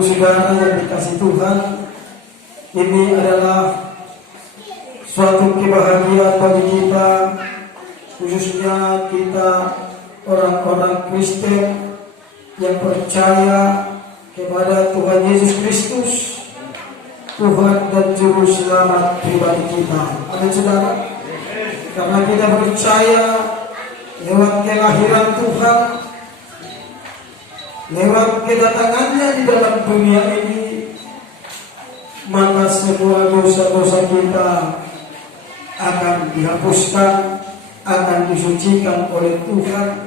Ibu saudara yang dikasih Tuhan, ini adalah suatu kebahagiaan bagi kita, khususnya kita orang-orang Kristen yang percaya kepada Tuhan Yesus Kristus, Tuhan dan Juru Selamat pribadi kita. Amin saudara. Karena kita percaya lewat kelahiran Tuhan, lewat kedatangannya di dalam dunia ini, maka semua dosa-dosa kita akan dihapuskan, akan disucikan oleh Tuhan.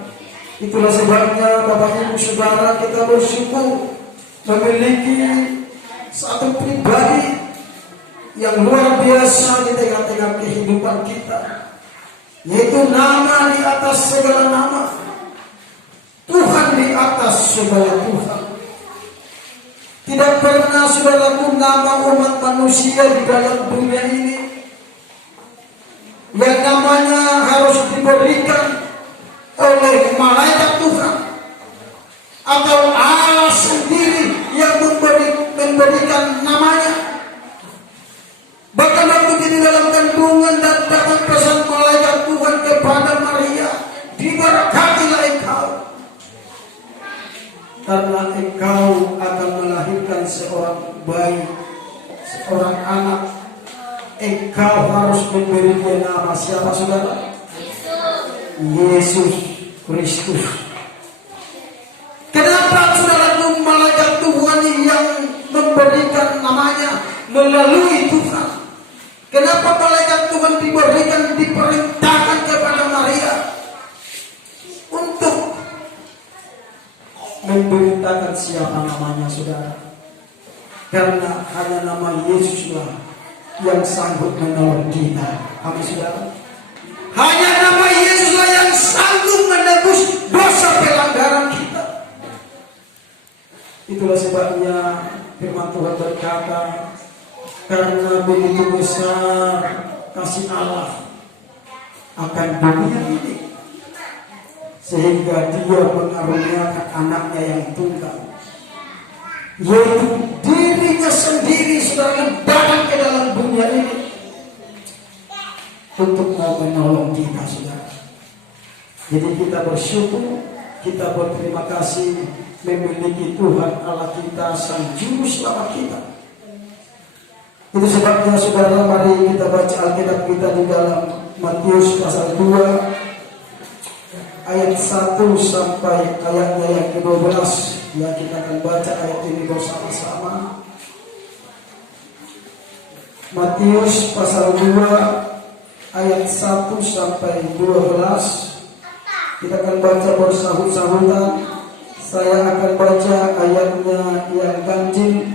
Itulah sebabnya Bapak Ibu Saudara, kita bersyukur memiliki satu pribadi yang luar biasa di tengah-tengah kehidupan kita, yaitu nama di atas segala nama, Tuhan di atas segala Tuhan. Tidak pernah saudaraku nama umat manusia di dalam dunia ini yang namanya harus diberikan oleh malaikat Tuhan atau Allah sendiri yang memberikan namanya. Bahkan waktu di dalam kandungan dan dapat pesan malaikat Tuhan kepada Maria, diberkatilah engkau, karena engkau akan melahirkan seorang bayi, seorang anak. Engkau harus memberi dia nama siapa saudara? Yesus Kristus. Kenapa saudara malaikat Tuhan yang memberikan namanya melalui Tuhan? Kenapa malaikat Tuhan diperintahkan kepada Maria untuk memberitakan siapa namanya saudara? Karena hanya nama Yesuslah yang sanggup menolong kita. Amin saudara. Hanya nama Yesuslah yang sanggup menebus dosa pelanggaran kita. Itulah sebabnya firman Tuhan berkata, karena begitu besar kasih Allah akan dunia ini, sehingga dia mengaruniakan anaknya yang tunggal, yaitu dirinya sendiri saudara, datang ke dalam dunia ini untuk mau menolong kita saudara. Jadi kita bersyukur, kita berterima kasih memiliki Tuhan Allah kita, Sang Juru Selamat kita. Itu sebabnya saudara, mari kita baca Alkitab kita di dalam Matius pasal 2 ayat 1 sampai ayatnya yang ke-12. Ya, kita akan baca ayat ini bersama-sama. Matius pasal 2 ayat 1 sampai 12. Kita akan baca bersahut-sahutan. Saya akan baca ayatnya yang ganjil,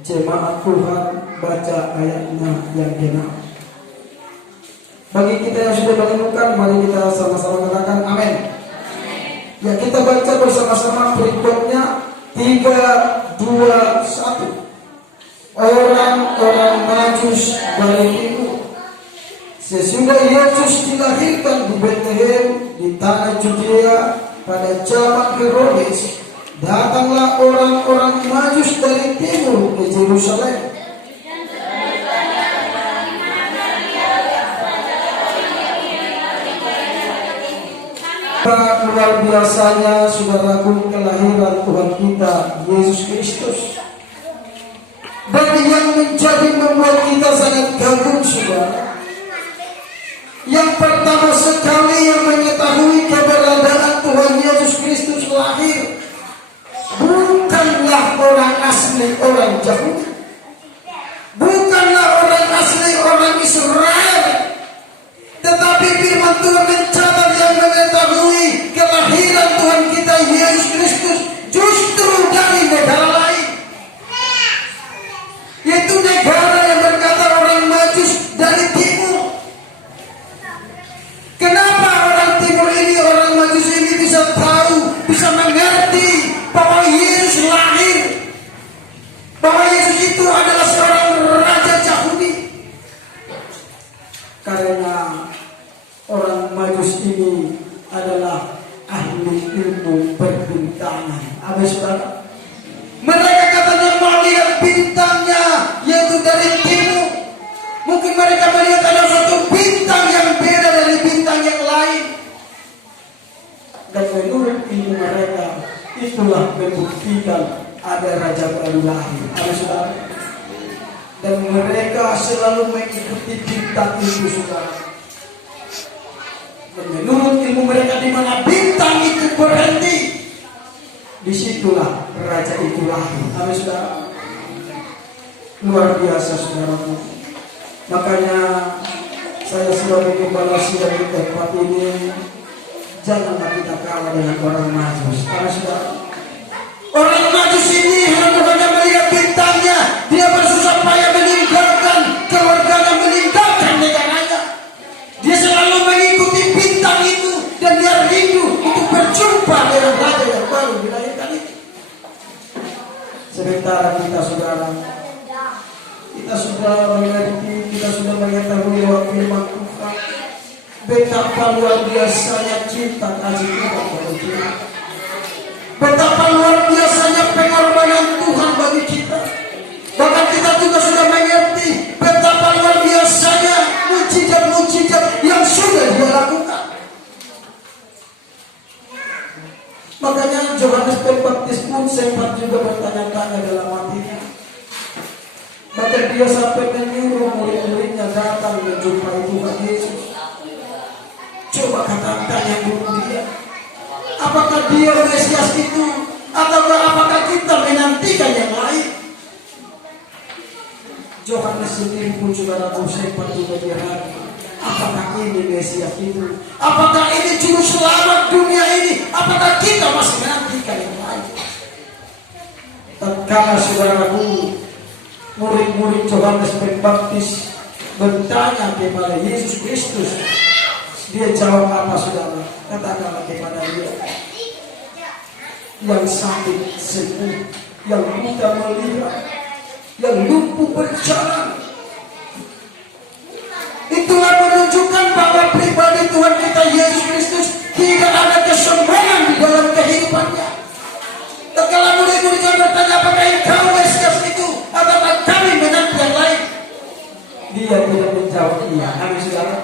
jemaat Tuhan baca ayatnya yang genap. Bagi kita yang sudah menemukan, mari kita sama-sama katakan amin. Ya, kita baca bersama-sama berikutnya 3, 2, 1. Orang-orang Majus dari timur. Sesudah Yesus dilahirkan di Betlehem di tanah Judea pada zaman Herodes, datanglah orang-orang Majus dari timur ke Yerusalem. Luar biasanya saudaraku kelahiran Tuhan kita Yesus Kristus, dan yang membuat kita sangat kagum saudara. Yang pertama sekali yang mengetahui keberadaan Tuhan Yesus Kristus lahir bukanlah orang asli orang Yahudi, bukanlah orang asli orang Israel, tetapi firman Tuhan mencatat yang mengetahui kelahiran Tuhan kita Yesus Kristus justru dari negara lain, yaitu negara yang berkata orang Majus dari timur. Kenapa orang timur ini, orang Majus ini bisa tahu, bisa mengerti bahwa Yesus lahir, bahwa Yesus itu adalah seorang raja Yahudi? Karena orang Majus ini adalah ahli ilmu perbintangan. Amin saudara. Mereka katanya mereka melihat ada satu bintang yang beda dari bintang yang lain. Dan menurut ilmu mereka, itulah membuktikan ada raja baru lahir. Ada saudara. Dan mereka selalu mengikuti bintang itu, saudara. Dan menurut ilmu mereka, di mana bintang itu berhenti, disitulah raja itu lahir. Amin, saudara. Luar biasa, saudaraku. Makanya saya sebagai gembala sidang di tempat ini, janganlah kita kalah dengan orang Majus. Karena saudara, orang Majus ini hanya melihat bintangnya, dia bersusah payah meninggalkan keluarganya, meninggalkan negaranya. Dia selalu mengikuti bintang itu, dan dia rindu untuk berjumpa dengan raja yang baru dilahirkan itu. Sementara kita, saudara, kita sudah mengerti, kita sudah mengetahui lewat firman Tuhan betapa luar biasanya cinta kasih Tuhan bagi kita, betapa luar biasanya pengorbanan Tuhan bagi kita. Bahkan kita juga sudah mengerti betapa luar biasanya mujizat-mujizat yang sudah Dia lakukan. Makanya Yohanes Pembaptis pun sempat juga bertanya-tanya dalam hatinya. Maka dia sampai menyuruh murid-muridnya datang menjumpai Tuhan Yesus. Coba tanya dulu dia, apakah dia Mesias itu, ataukah apakah kita menantikan yang lain? Yohanes sendiri pun saudara sempat juga berhati, apakah ini Mesias itu? Apakah ini juru selamat dunia ini? Apakah kita masih menantikan yang lain? Tatkala saudaraku, murid-murid Yohanes Pembaptis bertanya kepada Yesus Kristus, dia jawab apa, saudara? Katakanlah kepada dia, yang sakit sembuh, yang buta melihat, yang lumpuh berjalan. Itulah menunjukkan bahwa pribadi Tuhan kita Yesus Kristus tidak ada kesombongan di dalam kehidupannya. Tatkala murid-muridnya bertanya, apakah engkau Mesias itu, ataukah kami menanti yang lain? Dia tidak menjawab iya. Kami saudara,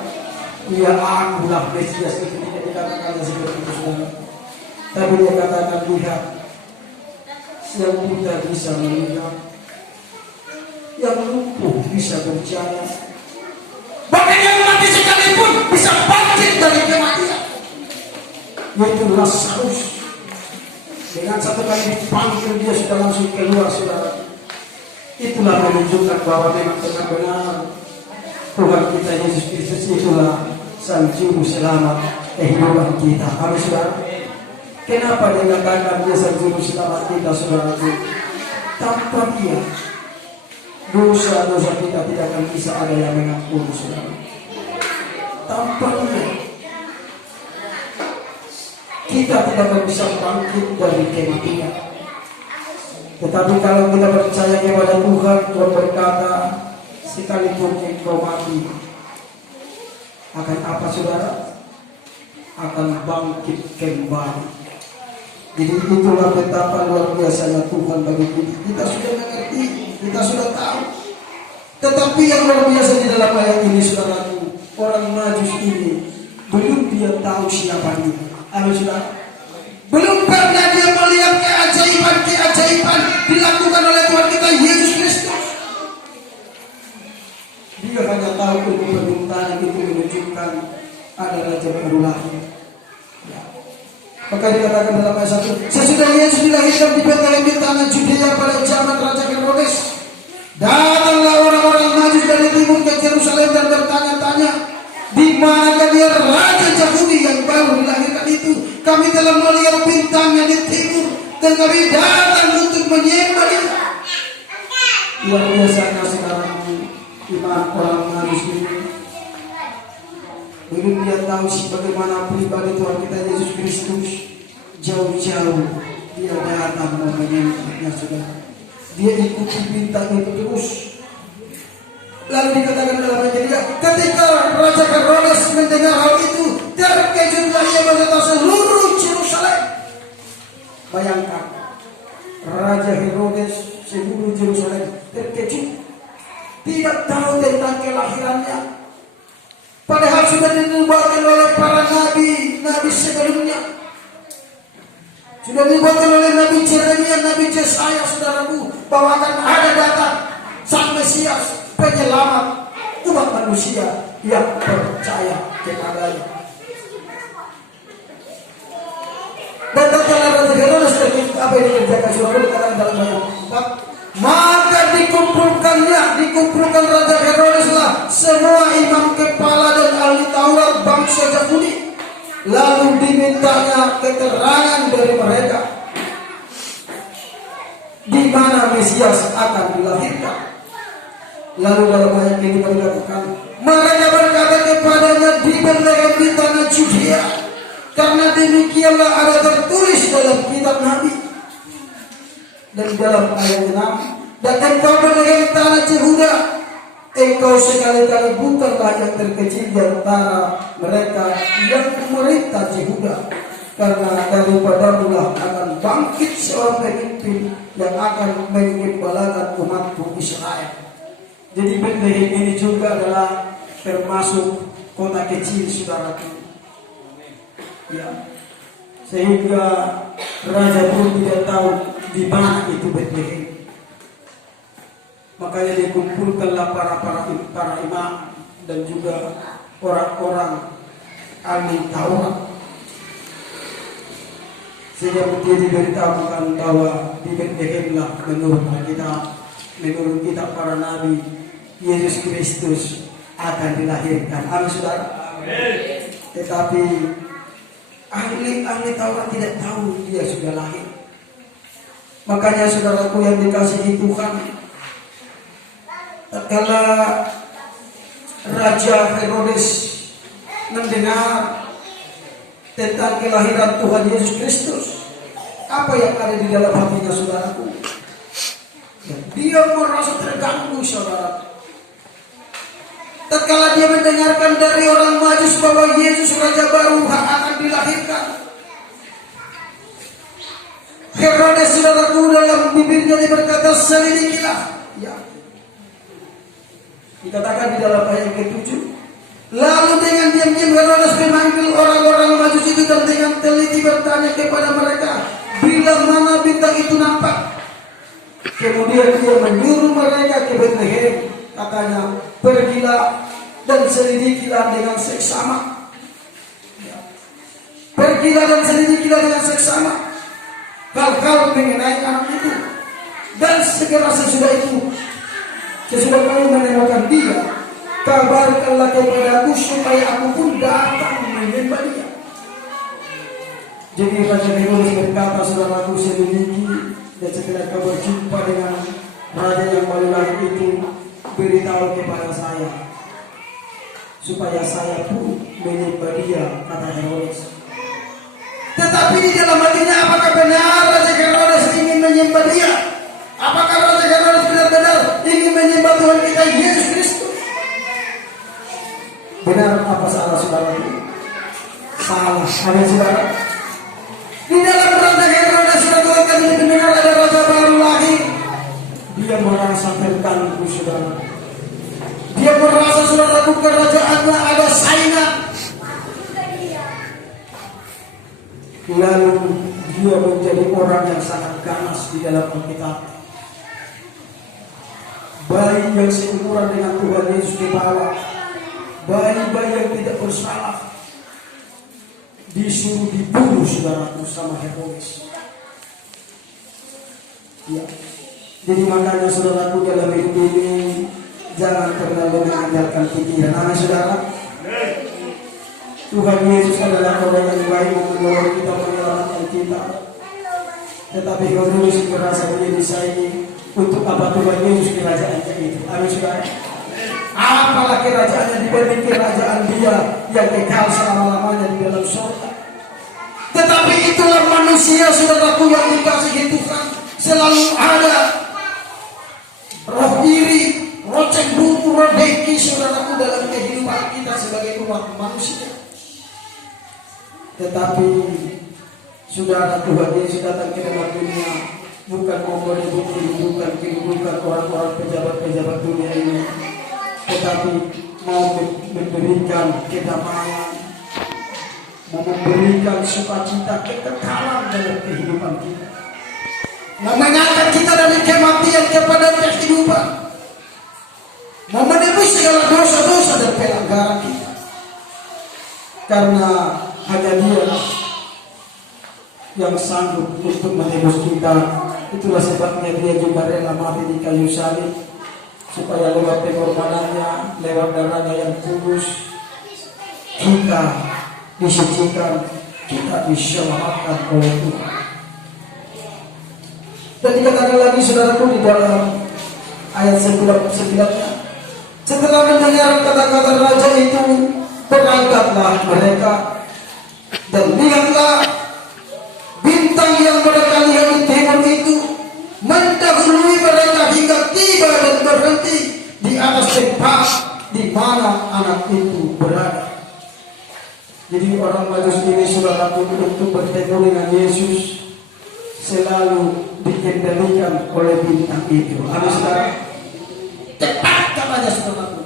iya, akulah Mesias itu. Tidak dikatakan seperti itu, saudara. Tapi dia katakan, lihat, yang buta bisa melihat, yang lumpuh bisa berjalan, bahkan yang mati sekalipun bisa bangkit dari kematian. Yaitu Lazarus. Dengan satu kali dipanggil, dia sudah langsung keluar, saudara. Itulah menunjukkan bahwa memang benar-benar Tuhan kita Yesus Kristus itulah Sang Juru Selamat kehidupan kita. Amin, saudara. Kenapa dikatakan Dia Sang Juru Selamat kita, saudara? Tanpa Dia, dosa-dosa kita tidak akan bisa ada yang mengampuni, saudara. Tanpa Dia, kita tidak akan bisa bangkit dari kematian. Tetapi kalau kita percaya kepada Tuhan, Tuhan berkata, sekalipun engkau mati, akan apa, saudara? Akan bangkit kembali. Jadi itulah betapa luar biasanya Tuhan bagi kita. Kita sudah mengerti, kita sudah tahu. Tetapi yang luar biasa di dalam ayat ini, saudaraku, orang Majus ini belum dia tahu siapa dia. Amin, saudara. Belum pernah dia melihat keajaiban-keajaiban dilakukan oleh Tuhan kita Yesus Kristus. Dia hanya tahu ilmu pembintangan itu menunjukkan ada raja baru lahir. Ya. Maka dikatakan dalam ayat 1, sesudah Yesus dilahirkan di Betlehem di tanah Judea pada zaman Raja Herodes, datanglah orang-orang Majus dari timur ke Yerusalem dan bertanya-tanya, di manakah dia raja Yahudi yang baru dilahirkan itu? Kami telah melihat bintangnya di timur dan kami datang untuk menyembah dia. Luar biasanya sekarang iman orang Majus ini. Belum dia tahu bagaimana pribadi Tuhan kita Yesus Kristus. Jauh-jauh dia datang mau menyembahnya, saudara. Dia ikuti bintang itu terus. Lalu dikatakan dalam ayat ini, ketika Raja Herodes mendengar hal itu, terkejutlah ia beserta seluruh Yerusalem. Bayangkan, Raja Herodes seluruh Yerusalem terkejut. tidak tahu tentang kelahirannya. Padahal sudah dinubuatkan oleh para nabi sebelumnya. Sudah dinubuatkan oleh Nabi Yeremia, Nabi Yesaya, saudaraku, bahwa akan ada datang Sang Mesias, penyelamat umat manusia yang percaya kepadanya. Dan tatkala Raja Herodes apa yang dikerjakan, saudara, dikatakan dalam ayat 4, maka dikumpulkan Raja Herodeslah semua imam kepala dan ahli Taurat bangsa Yahudi. Lalu dimintanya keterangan dari mereka di mana Mesias akan dilahirkan. Lalu dalam ayat ini dikatakan, mereka berkata kepadanya, di Betlehem di tanah Judea, karena demikianlah ada tertulis dalam kitab Nabi. Dan dalam ayat 6, dan engkau Betlehem tanah Yehuda, engkau sekali-kali bukanlah yang terkecil di antara mereka yang memerintah Yehuda, karena daripadamulah akan bangkit seorang pemimpin yang akan mengembalakan umatku Israel. Jadi Betlehem ini juga adalah termasuk kota kecil, saudaraku. Ya, sehingga raja pun tidak tahu di mana itu Betlehem. Makanya dikumpulkanlah para imam dan juga orang-orang ahli Taurat, sehingga dia diberitahukan bahwa di Bethlehemlah menurut kitab para nabi Yesus Kristus akan dilahirkan. Amin, saudara. Amin. Tetapi ahli Taurat tidak tahu dia sudah lahir. Makanya saudaraku yang dikasihi Tuhan, tatkala Raja Herodes mendengar tentang kelahiran Tuhan Yesus Kristus, apa yang ada di dalam hatinya, saudaraku? Dia merasa terganggu, saudara. Tatkala dia mendengarkan dari orang Majus bahwa Yesus Raja baru akan dilahirkan, Herodes, saudaraku, dalam bibirnya dia berkata, selidikilah. Ya. Dikatakan di dalam ayat ke-7, lalu dengan diam-diam Herodes memanggil orang-orang Majus itu dan dengan teliti bertanya kepada mereka, bila mana bintang itu nampak. Kemudian dia menyuruh mereka ke Betlehem, katanya, pergilah dan selidikilah dengan seksama. Pergilah dan selidikilah dengan seksama hal-hal mengenai anak itu. Dan segera sesudah kami menemukan dia, kabarkanlah kepadaku supaya aku pun datang menyembah dia. Jadi Raja Herodes berkata, saudaraku, selidiki dan setelah kau berjumpa dengan raja yang baru lahir itu, beritahu kepada saya supaya saya pun menyembah dia, kata Herodes. Tetapi di dalam hatinya, apakah benar Raja Herodes ingin menyembah dia? Apakah Raja Herodes benar-benar ingin menyembah Tuhan kita Yesus Kristus? Benar apa salah, saudara? Salah. Amin, saudara. Di dalam Raja Herodes, saudara, kami mendengar ada raja baru lahir. Dia merasa terganggu, saudara. Dia merasa, saudaraku, kerajaannya ada saingan. Lalu dia menjadi orang yang sangat ganas di dalam Alkitab. Bayi yang seumuran dengan Tuhan Yesus dibawa, bayi-bayi yang tidak bersalah, disuruh dibunuh, saudaraku, sama Herodes. Ya. Jadi makanya, saudaraku, dalam hidup ini jangan terlalu mengandalkan pikiran. Amin, saudara. Tuhan Yesus adalah orang yang baik, menolong kita, menyelamatkan kita. Tetapi Herodes merasa dia disaingi. Untuk apa Tuhan Yesus kerajaannya itu? Amin, saudara. Apalah kerajaannya dibanding kerajaan dia yang kekal selama-lamanya di dalam surga. Tetapi itulah manusia, saudaraku, yang dikasihi Tuhan. Selalu ada roh iri, roh cemburu, roh dengki, saudaraku, dalam kehidupan kita sebagai umat manusia. Tetapi saudara, Tuhan Yesus datang ke dalam dunia bukan memberi kehidupan orang-orang pejabat-pejabat dunia ini, tetapi mau memberikan kedamaian, mau memberikan sukacita, kekekalan dalam kehidupan kita, mau mengangkat kita dari kematian kepada kehidupan, mau menebus segala dosa-dosa dan pelanggaran kita. Karena hanya Dia yang sanggup untuk menebus kita. Itulah sebabnya Dia juga rela mati di kayu salib, supaya lewat pengorbanannya, lewat darahnya yang kudus, kita disucikan, kita diselamatkan oleh Tuhan. Dan dikatakan lagi saudaraku di dalam ayat 9-nya, setelah mendengar kata-kata raja itu, berangkatlah mereka, dan lihatlah bintang yang mereka lihat di timur itu mendahului mereka hingga tiba dan berhenti di atas tempat di mana anak itu berada. Jadi orang Majus ini saudaraku untuk bertemu dengan Yesus selalu dikendalikan oleh bintang itu. Amin saudara. Tepat katanya saudaraku.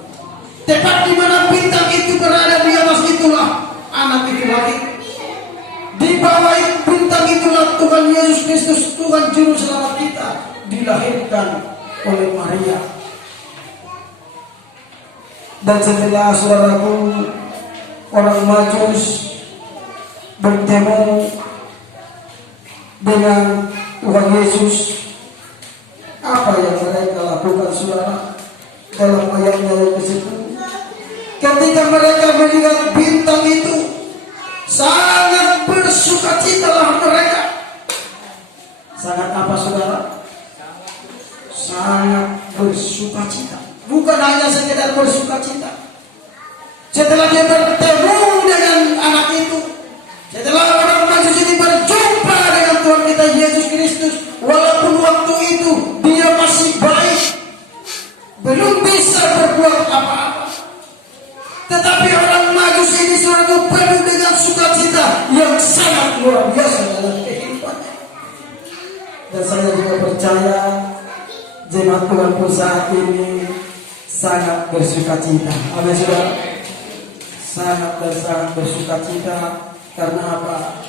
Tepat di mana bintang itu berada, di atas itulah anak itu lahir. Di bawah bintang itulah Tuhan Yesus Kristus, Tuhan Juru Selamat kita, dilahirkan oleh Maria. Dan setelah saudaraku orang Majus bertemu dengan Tuhan Yesus, apa yang mereka lakukan saudara dalam ayatnya yang ke-10? Ketika mereka melihat bintang itu, sangat bersukacitalah mereka. Sangat apa saudara? Sangat bersukacita. Bukan hanya sekedar bersukacita. Setelah dia bertemu dengan anak itu, setelah orang Majus ini berjumpa dengan Tuhan kita Yesus Kristus, walaupun waktu itu dia masih baik, belum bisa berbuat apa-apa, tetapi orang Majus ini selalu penuh dengan sukacita yang sangat luar biasa dalam kehidupannya. Dan saya juga percaya jemaat Tuhan pun saat ini sangat bersukacita. Amin saudara. Sangat dan sangat bersukacita. Karena apa?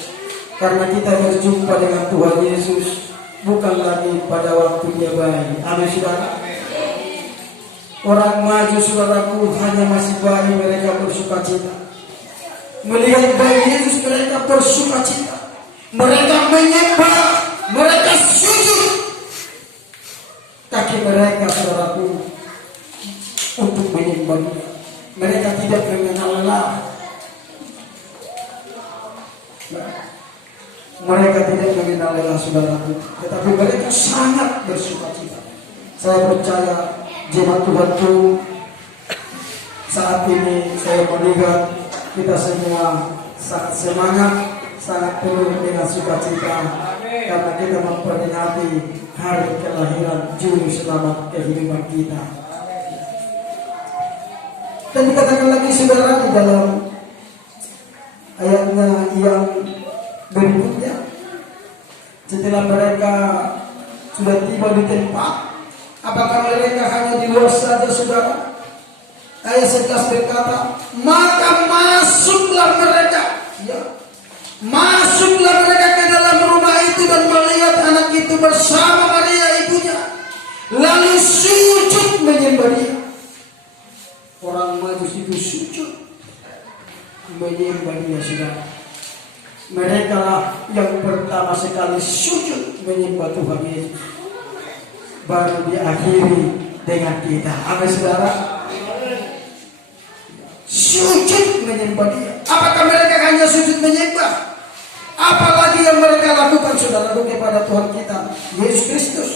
Karena kita berjumpa dengan Tuhan Yesus bukan lagi pada waktu dia bayi. Amin saudara. Orang Majus saudaraku hanya masih bayi, mereka bersukacita. Melihat bayi Yesus mereka bersukacita. Mereka menyembah, mereka sujud. Kaki mereka saudaraku untuk menyembah Dia. Mereka tidak mengenal lelah. Mereka tidak mengenal lelah saudaraku, tetapi mereka sangat bersukacita. Saya percaya jemaat Tuhanku, saat ini saya melihat kita semua sangat semangat, sangat penuh dengan sukacita, karena kita memperingati hari kelahiran Juru Selamat kehidupan kita. Dan dikatakan lagi saudara di dalam ayatnya yang berikutnya, setelah mereka sudah tiba di tempat, apakah mereka hanya di luar saja saudara? Ayat 11 berkata, maka masuklah mereka, ya, masuklah mereka ke dalam rumah itu dan melihat anak itu bersama Maria ibunya, lalu sujud menyembah Dia. Orang Majus itu sujud menyembah Dia saudara. Mereka lah yang pertama sekali sujud menyembah Tuhan Yesus, baru diakhiri dengan kita. Amin saudara. Sujud menyembah Dia. Apakah mereka hanya sujud menyembah? Apalagi yang mereka lakukan saudara kepada Tuhan kita Yesus Kristus.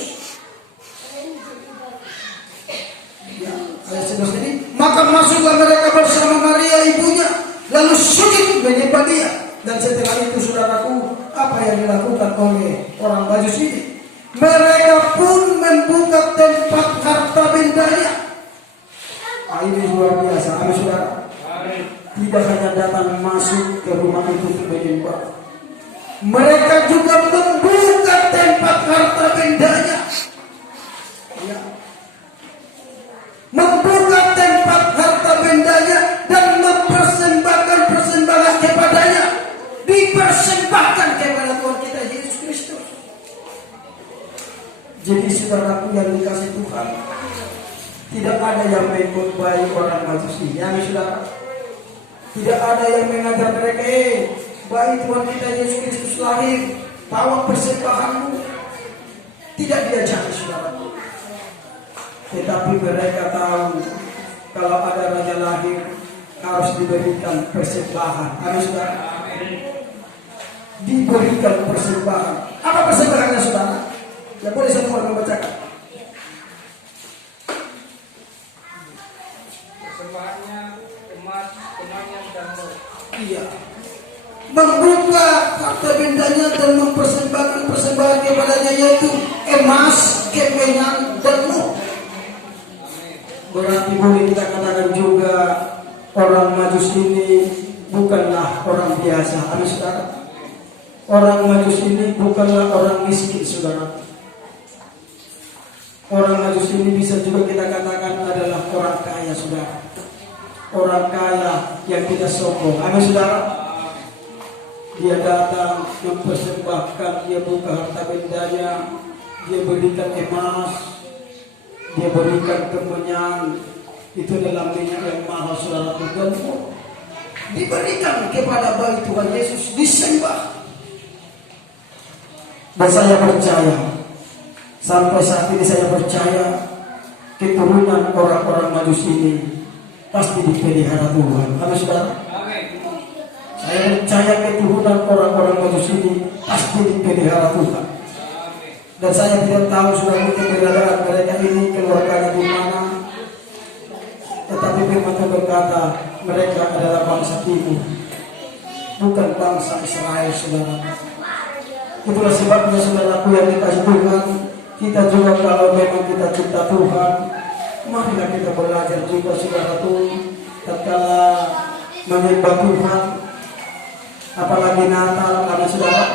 Ya, ayat 11 ini, maka masuklah mereka bersama Maria ibunya, lalu sujud menyembah Dia. Dan setelah itu saudaraku, apa yang dilakukan oleh orang Majus ini? Mereka pun membuka tempat harta bendanya. Ini luar biasa. Amin saudara. Tidak hanya datang masuk ke rumah itu untuk menyembah, mereka juga membuka tempat harta bendanya, ya. Membuka tempat Jadi saudaraku yang dikasih Tuhan, tidak ada yang mengkhotbah orang Majusi. Ya saudara, tidak ada yang mengajar mereka, baik Tuhan kita Yesus Kristus lahir, bawa persembahanmu. Tidak diajar saudaraku. Tetapi mereka tahu kalau ada raja lahir harus diberikan persembahan. Amin saudara. Diberikan persembahan. Apa persembahannya saudara? Ya boleh semua membacakan. Persembahannya emas, kemenyan dan nur. Iya. Membuka harta bendanya dan mempersembahkan persembahan kepadanya, yaitu emas, kemenyan dan nur. Berarti boleh kita katakan juga orang Majus ini bukanlah orang biasa. Amin saudara. Orang Majus ini bukanlah orang miskin saudara. Orang Majus ini bisa juga kita katakan adalah orang kaya saudara. Orang kaya yang tidak sombong. Amin saudara. Dia datang mempersembahkan, dia buka harta bendanya, dia berikan emas, dia berikan kemenyan, itu dalam minyak yang mahal saudara, dan diberikan kepada bayi Tuhan Yesus, disembah. Dan saya percaya, sampai saat ini saya percaya keturunan orang-orang Majus ini pasti dipelihara Tuhan. Amin saudara. Saya percaya keturunan orang-orang Majus ini pasti dipelihara Tuhan. Dan saya tidak tahu sudah keberadaan mereka ini, keluarganya di mana. Tetapi firman Tuhan berkata, mereka adalah bangsa timur, bukan bangsa Israel saudara. Itulah sebabnya saudaraku yang dikasih Tuhan, kita juga kalau memang kita cinta Tuhan, marilah kita belajar juga saudaraku, tatkala menyembah Tuhan, apalagi Natal, karena saudara,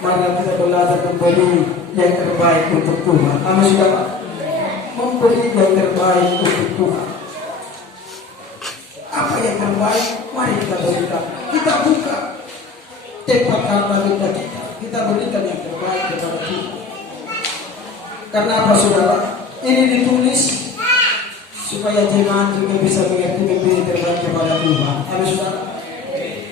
marilah kita belajar memberi yang terbaik untuk Tuhan. Amin saudara, memberi yang terbaik untuk Tuhan. Apa yang terbaik, mari kita berikan. Kita buka tempat harta benda kita berikan yang terbaik kepada Tuhan. Karena apa saudara? Ini ditulis supaya jemaat juga bisa mengerti memberi terbaik kepada Tuhan. Amin saudara.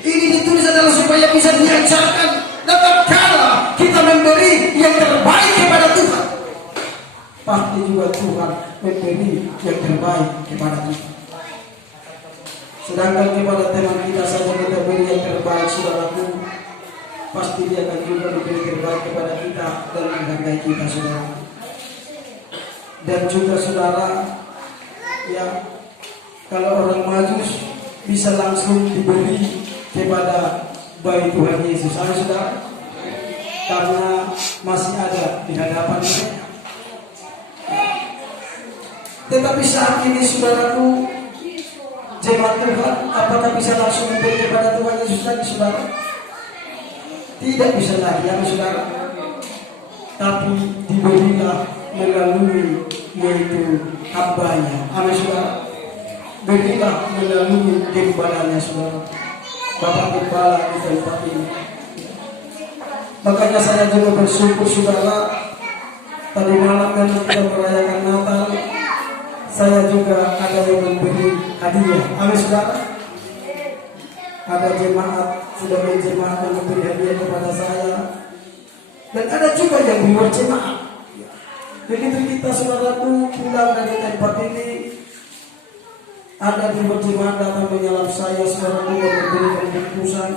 Ini ditulis adalah supaya bisa diajarkan dalam kala kita memberi yang terbaik kepada Tuhan, pasti juga Tuhan memberi yang terbaik kepada kita. Sedangkan kepada teman kita saja kita beri yang terbaik saudaraku, pasti dia akan juga memberi terbaik kepada kita dan menghargai kita saudara. Dan juga saudara, ya kalau orang Majus bisa langsung diberi kepada bayi Tuhan Yesus, saudara, karena masih ada di hadapan mereka. Tetapi saat ini saudaraku, jemaat Tuhan, apakah bisa langsung memberi kepada Tuhan Yesus lagi saudara? Tidak bisa lagi, ya saudara. Tapi diberilah melalui yaitu hambanya. Amin saudara. Berilah melalui gembalanya saudara, Bapak Gembala di tempat ini. Makanya saya juga bersyukur saudara, tadi malam kan kita merayakan Natal, saya juga ada yang memberi hadiah. Amin saudara. Ada jemaat sudah berjemaat yang memberi hadiah kepada saya, dan ada juga yang di luar jemaat. Begitu kita saudaraku pulang dari tempat ini, ada di luar jemaat datang menyalam saya saudaraku dan memberikan bungkusan.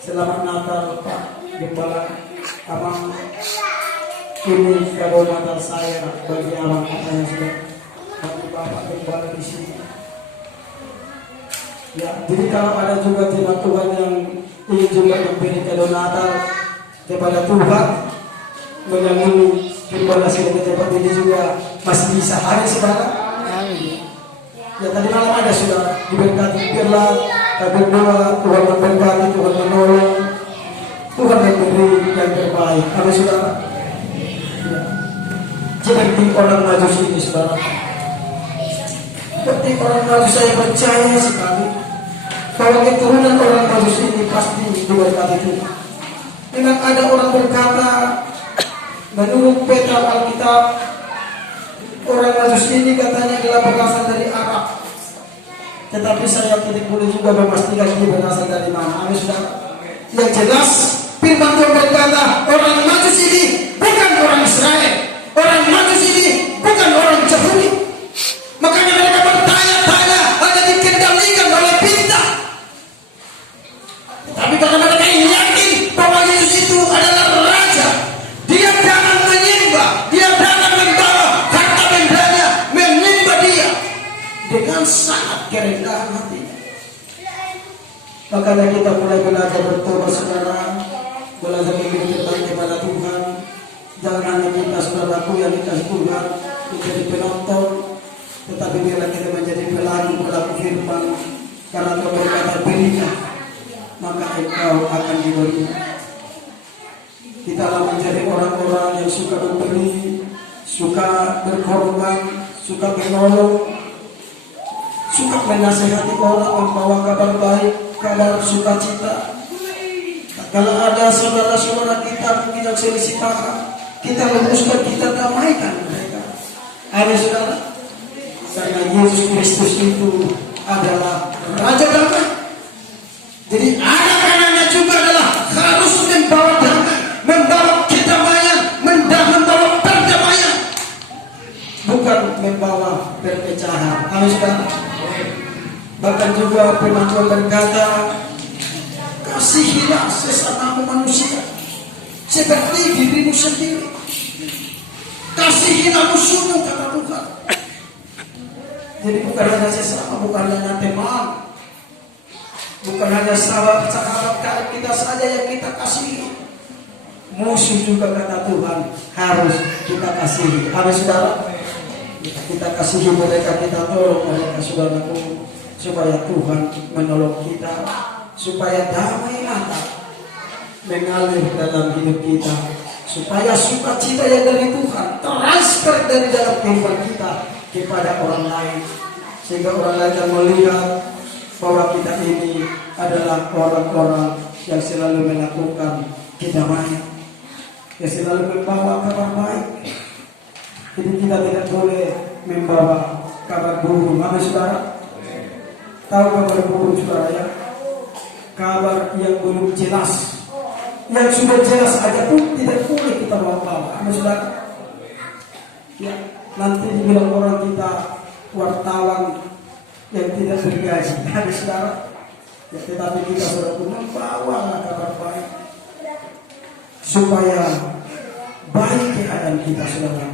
Selamat Natal Pak Gembala Amang. Ini kado Natal saya bagi Amang, katanya sudah bagi Bapak Gembala di sini. Ya, jadi kalau ada juga jemaat Tuhan yang ingin juga memberi kado Natal kepada Tuhan melalui Gembala sini di tempat ini juga masih bisa. Hari saudara. Ya tadi malam ada sudah diberkati, biarlah kita berdoa Tuhan memberkati, Tuhan menolong, Tuhan memberi yang terbaik. Amin saudara. Ya. Seperti orang Majus ini saudara, seperti orang Majus saya percaya sekali bahwa keturunan orang Majus ini pasti diberkati Tuhan. Memang ada orang berkata Menurut peta Alkitab, orang Majus ini katanya adalah berasal dari Arab. Tetapi saya tidak boleh juga memastikan ini berasal dari mana. Amin, saudara. Yang jelas, firman Tuhan berkata, orang Majus ini bukan orang Israel. Orang Majus ini bukan orang Yahudi. Makanya mereka bertanya-tanya, hanya dikendalikan oleh bintang. Tapi karena mereka yakin bahwa Yesus itu adalah Raja, dia datang menyembah, dia datang membawa harta bendanya, menyembah dia dengan sangat kerendahan hati. Makanya kita mulai belajar bertobat sekarang, belajar memiliki terbaik kepada Tuhan. Jangan hanya kita saudaraku yang dikasih Tuhan menjadi penonton, tetapi biarlah kita menjadi pelaku firman. Karena Tuhan berkata, berikan maka engkau akan diberi. Kita menjadi orang-orang yang suka memberi, suka berkorban, suka menolong, suka menasihati orang, membawa kabar baik, kabar sukacita. Kalau ada saudara-saudara kita mungkin yang selisih paham, kita luruskan, kita damaikan mereka. Amin, saudara. Karena Yesus Kristus itu adalah Raja damai. Jadi anak-anaknya juga adalah harus membawa damai, membawa kedamaian, membawa perdamaian, bukan membawa perpecahan. Amin, saudara. Bahkan juga firman Tuhan berkata, kasihilah sesamamu manusia seperti dirimu sendiri. Kasihilah musuhmu, kata Tuhan. Jadi bukan hanya sesama, bukan hanya teman, bukan hanya sahabat karib kita saja yang kita kasihi. Musuh juga, kata Tuhan, harus kita kasihi. Amin, saudara. Kita kasihi mereka, kita tolong mereka, saudaraku, supaya Tuhan menolong kita, supaya damai mata mengalir dalam hidup kita, supaya sukacita yang dari Tuhan transfer dari dalam kehidupan kita kepada orang lain, sehingga orang lain akan melihat bahwa kita ini adalah orang-orang yang selalu melakukan kedamaian, yang selalu membawa kabar baik. Jadi kita tidak boleh membawa kabar buruk. Amin, saudara. Tahu kabar buruk, saudara, ya? Kabar yang belum jelas, yang sudah jelas aja pun tidak boleh kita bawa. Amin, saudara. Ya, nanti dibilang orang kita wartawan yang tidak bergaji. Amin, saudara. Ya, tetapi kita sudah pun membawa kabar baik supaya baik keadaan kita, saudara.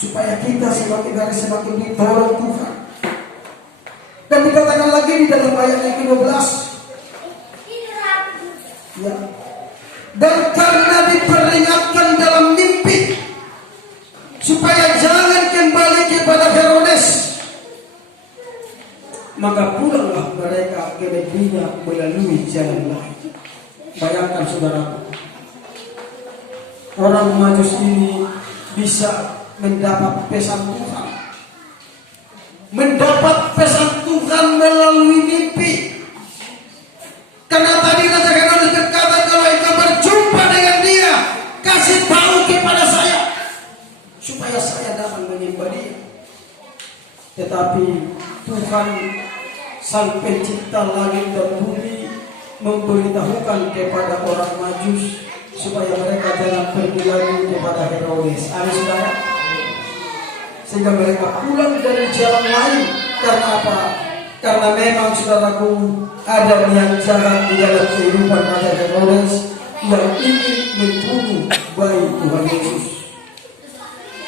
Supaya kita semakin hari semakin ditolong Tuhan. Dan dikatakan lagi di dalam ayat yang ke-12, ya, dan karena diperingatkan dalam mimpi supaya jangan kembali kepada Herodes, maka pulanglah mereka ke negerinya melalui jalan lain. Bayangkan, saudara, orang Majus ini bisa mendapat pesan Tuhan, mendapat pesan Tuhan melalui mimpi. Karena tadi Raja Herodes berkata, kalau engkau berjumpa dengan dia, kasih tahu kepada saya supaya saya dapat menyembah dia. Tetapi Tuhan Sang Pencipta langit dan bumi memberitahukan kepada orang Majus supaya mereka jangan pergi lagi kepada Herodes. Amin, saudara. Sehingga mereka pulang dari jalan lain. Karena apa? Karena memang, saudaraku, ada niat jahat di dalam kehidupan Raja Herodes yang ingin membunuh bayi Tuhan Yesus.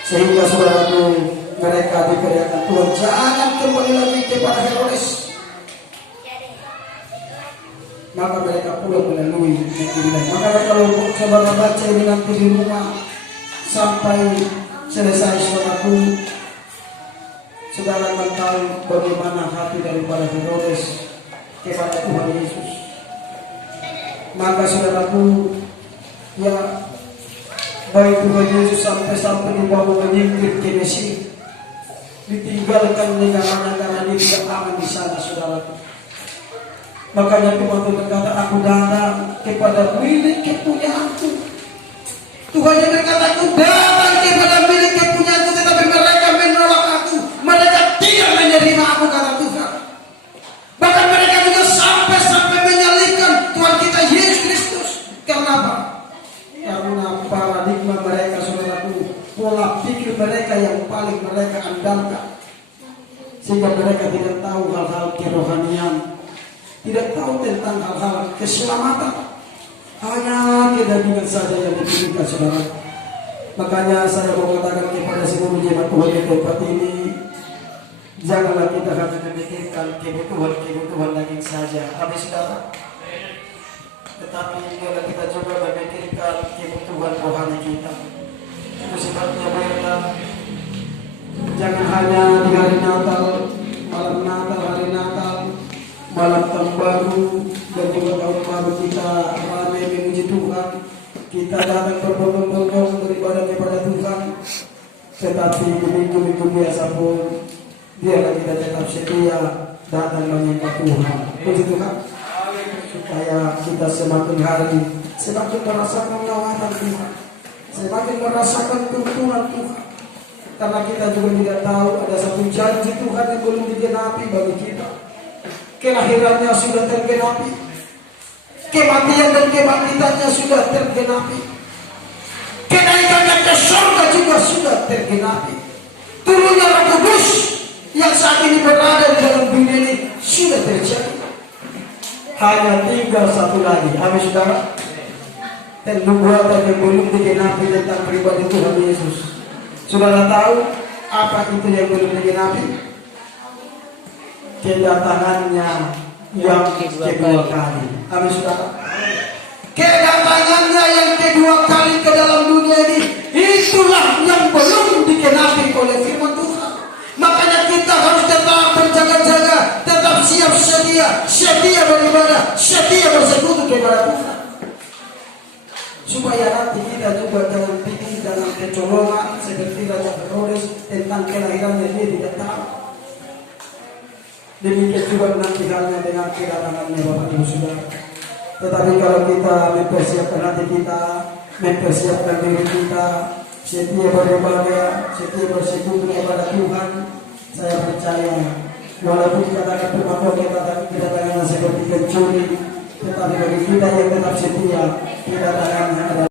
Sehingga, saudaraku, mereka diberikan Tuhan jangan kembali lagi kepada Herodes. Maka mereka pulang melalui negeri lain. Maka kalau saudara baca ini nanti di rumah sampai selesai, saudaraku, saudara akan tahu bagaimana hati daripada Herodes kepada Tuhan Yesus. Maka, saudaraku, ya, baik Tuhan Yesus sampai dibawa menyingkir ke Mesir, ditinggalkan negaranya karena dia tidak aman di sana, saudaraku. Makanya Tuhan berkata, aku datang kepada milik kepunyaanku, Tuhan yang berkata, aku datang kepada milik kepunyaanku, tetapi mereka menolak aku. Mereka tidak menerima aku, kata Tuhan. Bahkan mereka juga sampai menyalibkan Tuhan kita Yesus Kristus. Kenapa? Karena paradigma mereka, saudaraku, pola pikir mereka yang paling mereka andalkan, sehingga mereka tidak tahu hal-hal kerohanian, tidak tahu tentang hal-hal keselamatan. Hanya kedagingan saja yang dipikirkan, saudara. Makanya saya mau katakan kepada seluruh jemaat Tuhan di tempat ini, janganlah kita hanya memikirkan kebutuhan daging saja. Amin, saudara. Tetapi bila kita juga memikirkan kebutuhan rohani kita. Itu sebabnya mereka jangan hanya di hari Natal, hari Natal, malam tahun baru, dan juga tahun baru kita ramai memuji Tuhan. Kita datang berbondong-bondong beribadah kepada Tuhan. Tetapi di minggu-minggu biasa pun, biarlah kita tetap setia datang menyembah Tuhan. Puji Tuhan. Supaya kita semakin hari semakin merasakan lawatan Tuhan, semakin merasakan keuntungan Tuhan. Karena kita juga tidak tahu ada satu janji Tuhan yang belum digenapi bagi kita. Kelahirannya sudah tergenapi, kematian dan kebangkitannya sudah tergenapi, kenaikannya ke surga juga sudah tergenapi, turunnya Roh Kudus yang saat ini berada di dalam dunia ini sudah terjadi. Hanya tinggal satu lagi. Amin, saudara. Dan nubuatan yang belum digenapi tentang pribadi Tuhan Yesus. Saudara tahu apa itu yang belum digenapi? Kedatangannya yang kedua kali. Amin, saudara. Kedatangannya yang kedua kali ke dalam dunia ini, itulah yang belum digenapi oleh firman Tuhan. Makanya kita harus tetap berjaga-jaga, tetap siap sedia beribadah, sedia bersekutu kepada Tuhan. Supaya nanti kita juga jangan pikir dalam kecolongan seperti Raja Herodes tentang kelahirannya dia tidak tahu. Demikian juga nanti halnya dengan kedatangannya Bapak Ibu Saudara. Tetapi kalau kita mempersiapkan hati kita, mempersiapkan diri kita, setia beribadah, setia bersekutu kepada Tuhan, saya percaya walaupun dikatakan firman kita kedatangannya seperti pencuri, tetapi bagi kita yang tetap setia, kedatangannya adalah